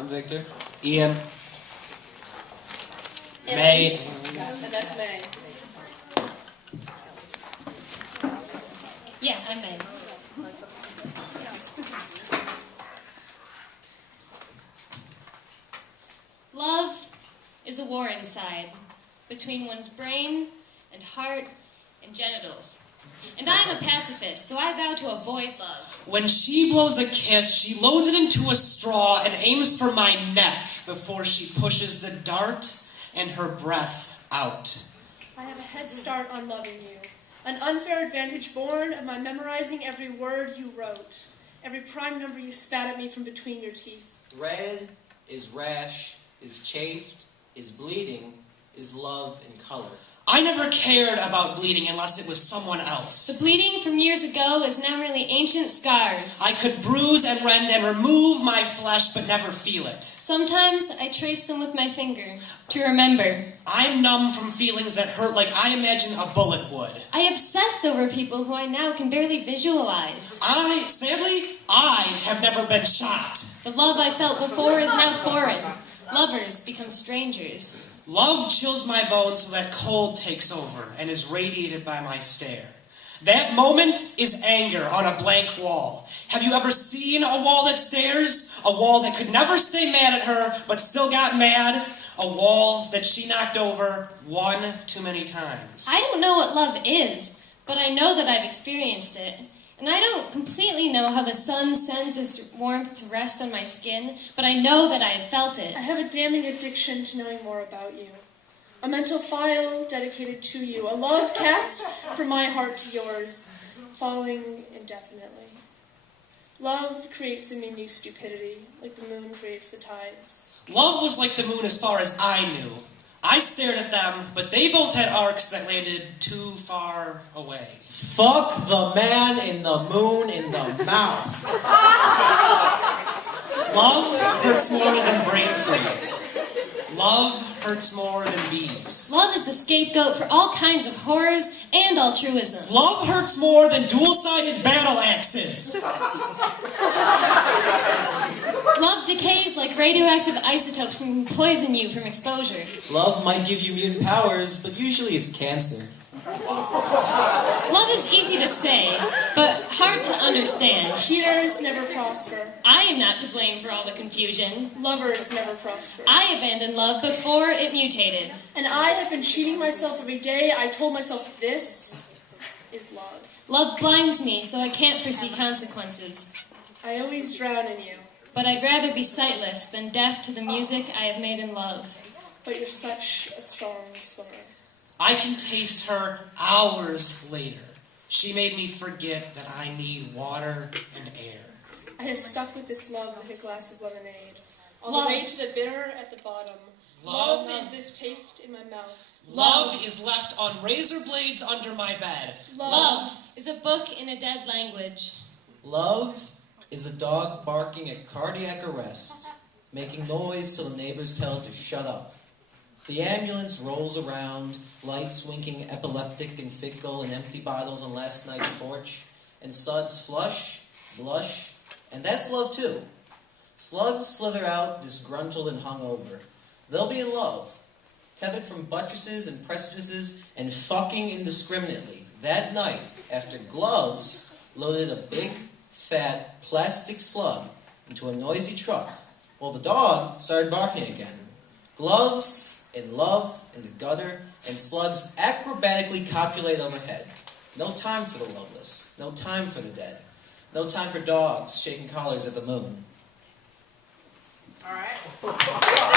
I'm Victor. Ian. May. And that's May. Yeah, I'm May. Love is a war inside, between one's brain and heart and genitals. And I am a pacifist, so I vow to avoid love. When she blows a kiss, she loads it into a straw and aims for my neck before she pushes the dart and her breath out. I have a head start on loving you. An unfair advantage born of my memorizing every word you wrote. Every prime number you spat at me from between your teeth. Red is rash, is chafed, is bleeding, is love in color. I never cared about bleeding unless it was someone else. The bleeding from years ago is now merely ancient scars. I could bruise and rend and remove my flesh, but never feel it. Sometimes I trace them with my finger, to remember. I'm numb from feelings that hurt like I imagine a bullet would. I obsess over people who I now can barely visualize. Sadly, I have never been shot. The love I felt before is now foreign. Lovers become strangers. Love chills my bones so that cold takes over and is radiated by my stare. That moment is anger on a blank wall. Have you ever seen a wall that stares? A wall that could never stay mad at her, but still got mad? A wall that she knocked over one too many times. I don't know what love is, but I know that I've experienced it. And I don't completely know how the sun sends its warmth to rest on my skin, but I know that I have felt it. I have a damning addiction to knowing more about you. A mental file dedicated to you. A love cast from my heart to yours, falling indefinitely. Love creates in me new stupidity, like the moon creates the tides. Love was like the moon as far as I knew. I stared at them, but they both had arcs that landed too far away. Fuck the man in the moon in the mouth. Love hurts more than brain freeze. Love hurts more than bees. Love is the scapegoat for all kinds of horrors and altruism. Love hurts more than dual-sided battle axes. Love decays like radioactive isotopes and can poison you from exposure. Love might give you mutant powers, but usually it's cancer. Love is easy to say, but hard to understand. Cheaters never prosper. I am not to blame for all the confusion. Lovers never prosper. I abandoned love before it mutated. And I have been cheating myself every day. I told myself this is love. Love blinds me so I can't foresee consequences. I always drown in you. But I'd rather be sightless than deaf to the music I have made in love. But you're such a strong swimmer. I can taste her hours later. She made me forget that I need water and air. I have stuck with this love like a glass of lemonade. All Love. the way to the bitter at the bottom. Love is this taste in my mouth. Love is left on razor blades under my bed. Love is a book in a dead language. Love is a dog barking at cardiac arrest, making noise till the neighbors tell it to shut up. The ambulance rolls around, lights winking epileptic and fickle and empty bottles on last night's porch, and suds flush, blush, and that's love too. Slugs slither out, disgruntled and hungover. They'll be in love, tethered from buttresses and precipices and fucking indiscriminately that night after Gloves loaded a big, fat, plastic slug into a noisy truck while the dog started barking again. Gloves in love in the gutter and slugs acrobatically copulate overhead. No time for the loveless. No time for the dead. No time for dogs shaking collars at the moon. All right.